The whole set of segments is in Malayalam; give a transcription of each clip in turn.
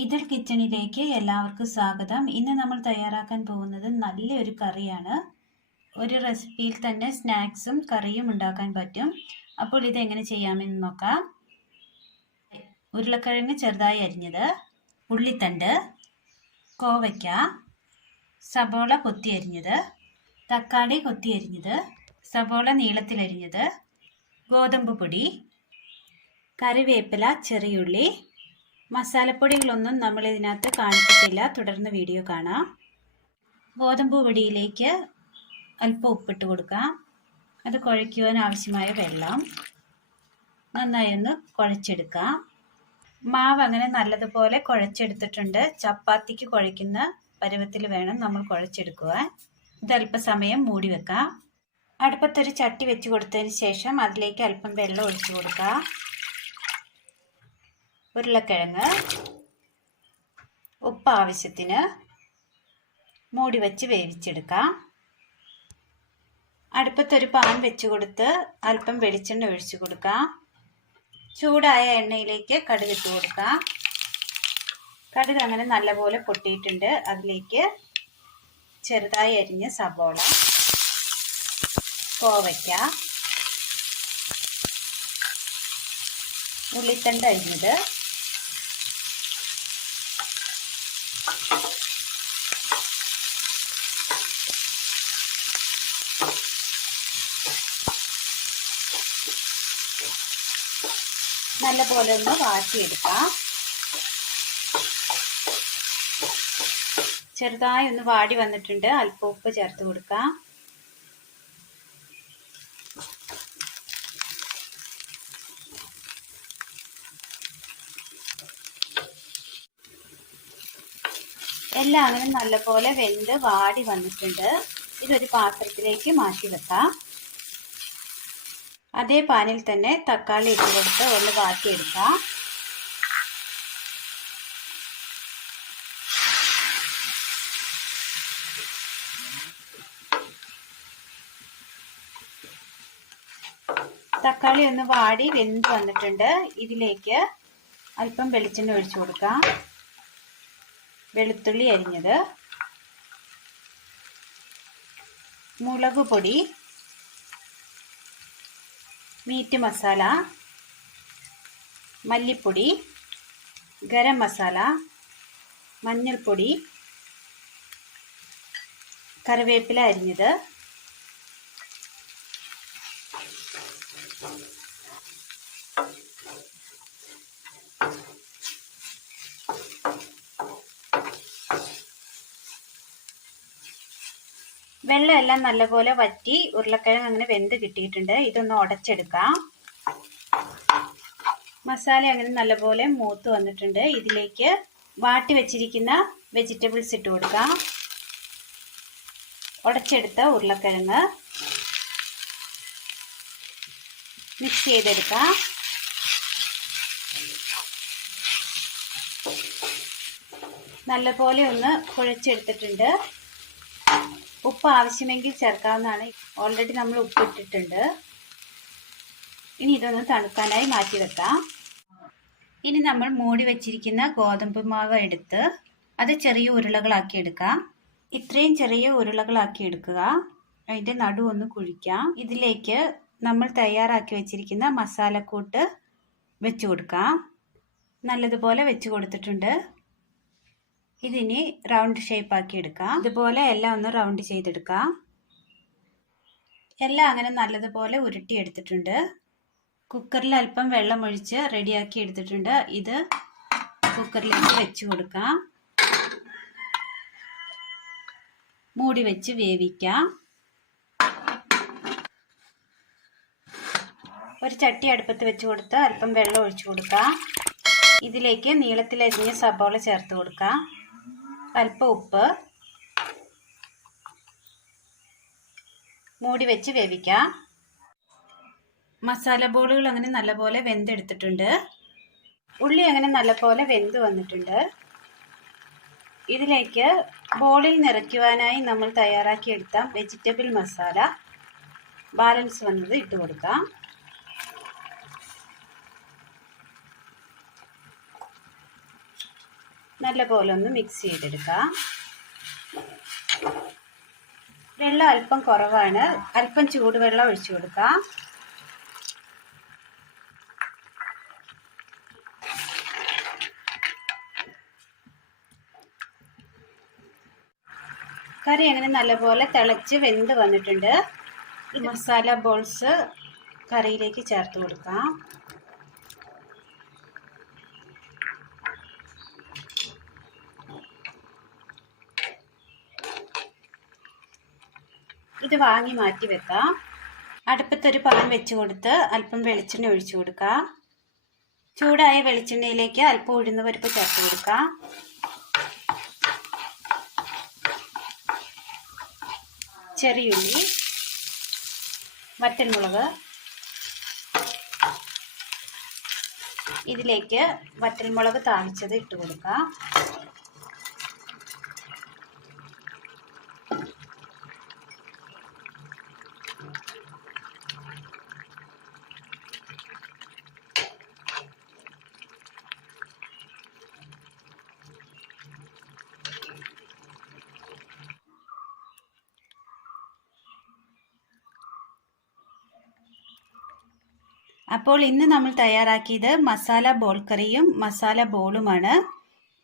ഇതിൽ കിച്ചണിലേക്ക് എല്ലാവർക്കും സ്വാഗതം. ഇന്ന് നമ്മൾ തയ്യാറാക്കാൻ പോകുന്നത് നല്ലൊരു കറിയാണ്. ഒരു റെസിപ്പിയിൽ തന്നെ സ്നാക്സും കറിയും ഉണ്ടാക്കാൻ പറ്റും. അപ്പോൾ ഇതെങ്ങനെ ചെയ്യാമെന്ന് നോക്കാം. ഉരുളക്കിഴങ്ങ് ചെറുതായി അരിഞ്ഞത്, ഉള്ളിത്തണ്ട്, കോവയ്ക്ക, സബോള കൊത്തി അരിഞ്ഞത്, തക്കാളി കൊത്തി അരിഞ്ഞത്, സബോള നീളത്തിലരിഞ്ഞത്, ഗോതമ്പ് പൊടി, കറിവേപ്പില, ചെറിയുള്ളി. മസാലപ്പൊടികളൊന്നും നമ്മൾ ഇതിനകത്ത് കാണിച്ചിട്ടില്ല, തുടർന്ന് വീഡിയോ കാണാം. ഗോതമ്പ് പൊടിയിലേക്ക് അല്പം ഉപ്പിട്ട് കൊടുക്കാം. അത് കുഴയ്ക്കുവാൻ ആവശ്യമായ വെള്ളം. നന്നായി ഒന്ന് കുഴച്ചെടുക്കാം. മാവ് അങ്ങനെ നല്ലതുപോലെ കുഴച്ചെടുത്തിട്ടുണ്ട്. ചപ്പാത്തിക്ക് കുഴയ്ക്കുന്ന പരുവത്തിൽ വേണം നമ്മൾ കുഴച്ചെടുക്കുവാൻ. ഇത് അല്പസമയം മൂടി വെക്കാം. അടുപ്പത്തൊരു ചട്ടി വെച്ച് കൊടുത്തതിന് ശേഷം അതിലേക്ക് അല്പം വെള്ളം ഒഴിച്ചു കൊടുക്കാം. ഉരുളക്കിഴങ്ങ്, ഉപ്പ് ആവശ്യത്തിന്, മൂടി വെച്ച് വേവിച്ചെടുക്കാം. അടുപ്പത്തൊരു പാൻ വെച്ച് കൊടുത്ത് അല്പം വെളിച്ചെണ്ണ ഒഴിച്ചു കൊടുക്കാം. ചൂടായ എണ്ണയിലേക്ക് കടുക് ഇട്ട് കൊടുക്കാം. കടുക് അങ്ങനെ നല്ലപോലെ പൊട്ടിയിട്ടുണ്ട്. അതിലേക്ക് ചെറുതായി അരിഞ്ഞ സബോള, കോവയ്ക്ക, ഉള്ളിത്തണ്ട് അരിഞ്ഞത്, നല്ലപോലെ ഒന്ന് വാട്ടിയെടുക്കാം. ചെറുതായി ഒന്ന് വാടി വന്നിട്ടുണ്ട്. അല്പം ഉപ്പ് ചേർത്ത് കൊടുക്കാം. എല്ലാം അങ്ങനെ നല്ലപോലെ വെന്ത് വാടി വന്നിട്ടുണ്ട്. ഇതൊരു പാത്രത്തിലേക്ക് മാറ്റി വെക്കാം. അതേ പാനിൽ തന്നെ തക്കാളി ഇട്ട് കൊടുത്ത് ഒന്ന് വാട്ടിയെടുക്കാം. തക്കാളി ഒന്ന് വാടി വെന്ത് വന്നിട്ടുണ്ട്. ഇതിലേക്ക് അല്പം വെളിച്ചെണ്ണ ഒഴിച്ചു കൊടുക്കാം. വെളുത്തുള്ളി അരിഞ്ഞത്, മുളക് പൊടി, മീറ്റ് മസാല, മല്ലിപ്പൊടി, ഗരം മസാല, മഞ്ഞൾപ്പൊടി, കറിവേപ്പില അരിഞ്ഞത്, വെള്ളം എല്ലാം നല്ലപോലെ വറ്റി ഉരുളക്കിഴങ്ങ് അങ്ങനെ വെന്ത് കിട്ടിയിട്ടുണ്ട്. ഇതൊന്ന് ഉടച്ചെടുക്കാം. മസാല അങ്ങനെ നല്ലപോലെ മൂത്ത് വന്നിട്ടുണ്ട്. ഇതിലേക്ക് വാട്ടി വെച്ചിരിക്കുന്ന വെജിറ്റബിൾസ് ഇട്ട് കൊടുക്കാം. ഉടച്ചെടുത്ത ഉരുളക്കിഴങ്ങ് മിക്സ് ചെയ്തെടുക്കാം. നല്ലപോലെ ഒന്ന് കുഴച്ചെടുത്തിട്ടുണ്ട്. ഉപ്പ് ആവശ്യമെങ്കിൽ ചേർക്കാവുന്നതാണ്. ഓൾറെഡി നമ്മൾ ഉപ്പ് ഇട്ടിട്ടുണ്ട്. ഇനി ഇതൊന്ന് തണുക്കാനായി മാറ്റി വെക്കാം. ഇനി നമ്മൾ മൂടി വെച്ചിരിക്കുന്ന ഗോതമ്പ് മാവ് എടുത്ത് അത് ചെറിയ ഉരുളകളാക്കി എടുക്കാം. ഇത്രയും ചെറിയ ഉരുളകളാക്കി എടുക്കുക. അതിൻ്റെ നടു ഒന്ന് കുഴിക്കാം. ഇതിലേക്ക് നമ്മൾ തയ്യാറാക്കി വെച്ചിരിക്കുന്ന മസാലക്കൂട്ട് വെച്ച് കൊടുക്കാം. നല്ലതുപോലെ വെച്ച് കൊടുത്തിട്ടുണ്ട്. ഇതിനി റൗണ്ട് ഷേപ്പ് ആക്കി എടുക്കാം. ഇതുപോലെ എല്ലാം ഒന്ന് റൗണ്ട് ചെയ്തെടുക്കാം. എല്ലാം അങ്ങനെ നല്ലതുപോലെ ഉരുട്ടിയെടുത്തിട്ടുണ്ട്. കുക്കറിൽ അല്പം വെള്ളം ഒഴിച്ച് റെഡിയാക്കി എടുത്തിട്ടുണ്ട്. ഇത് കുക്കറിലേക്ക് വെച്ച് കൊടുക്കാം. മൂടി വെച്ച് വേവിക്കാം. ഒരു ചട്ടി അടുപ്പത്ത് വെച്ച് കൊടുത്ത് അല്പം വെള്ളം ഒഴിച്ചു കൊടുക്കാം. ഇതിലേക്ക് നീളത്തിലരിഞ്ഞ സബോള ചേർത്ത് കൊടുക്കാം. അല്പം ഉപ്പ്, മൂടി വെച്ച് വേവിക്കാം. മസാല ബോളുകൾ അങ്ങനെ നല്ലപോലെ വെന്തെടുത്തിട്ടുണ്ട്. ഉള്ളി അങ്ങനെ നല്ലപോലെ വെന്ത് വന്നിട്ടുണ്ട്. ഇതിലേക്ക് ബോളിൽ നിറയ്ക്കുവാനായി നമ്മൾ തയ്യാറാക്കിയെടുത്ത വെജിറ്റബിൾ മസാല ബാലൻസ് വന്നത് ഇട്ട് കൊടുക്കാം. നല്ലപോലെ ഒന്ന് മിക്സ് ചെയ്തെടുക്കാം. വെള്ളം അല്പം കുറവാണ്, അല്പം ചൂടുവെള്ളം ഒഴിച്ചു കൊടുക്കാം. കറി അങ്ങനെ നല്ലപോലെ തിളച്ച് വെന്ത് വന്നിട്ടുണ്ട്. മസാല ബോൾസ് കറിയിലേക്ക് ചേർത്ത് കൊടുക്കാം. ഇത് വാങ്ങി മാറ്റി വെക്കാം. അടുപ്പത്തൊരു പാൻ വെച്ച് കൊടുത്ത് അല്പം വെളിച്ചെണ്ണ ഒഴിച്ചു കൊടുക്കാം. ചൂടായ വെളിച്ചെണ്ണയിലേക്ക് അല്പം ഉഴുന്നുപരിപ്പ് ചേർത്ത് കൊടുക്കാം. ചെറിയുള്ളി, വറ്റൽമുളക്, ഇതിലേക്ക് വറ്റൽമുളക് താളിച്ചത് ഇട്ട് കൊടുക്കാം. അപ്പോൾ ഇന്ന് നമ്മൾ തയ്യാറാക്കിയത് മസാല ബോൾ കറിയും മസാല ബോളുമാണ്.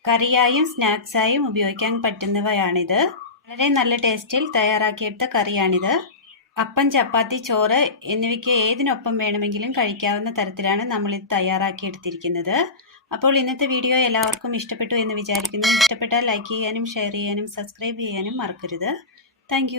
കറിയായും സ്നാക്സായും ഉപയോഗിക്കാൻ പറ്റുന്നവയാണിത്. വളരെ നല്ല ടേസ്റ്റിൽ തയ്യാറാക്കിയെടുത്ത കറിയാണിത്. അപ്പം, ചപ്പാത്തി, ചോറ് എന്നിവയ്ക്ക് ഏതിനൊപ്പം വേണമെങ്കിലും കഴിക്കാവുന്ന തരത്തിലാണ് നമ്മൾ ഇത് തയ്യാറാക്കിയെടുത്തിരിക്കുന്നത്. അപ്പോൾ ഇന്നത്തെ വീഡിയോ എല്ലാവർക്കും ഇഷ്ടപ്പെട്ടു എന്ന് വിചാരിക്കുന്നു. ഇഷ്ടപ്പെട്ടാൽ ലൈക്ക് ചെയ്യാനും ഷെയർ ചെയ്യാനും സബ്സ്ക്രൈബ് ചെയ്യാനും മറക്കരുത്. താങ്ക്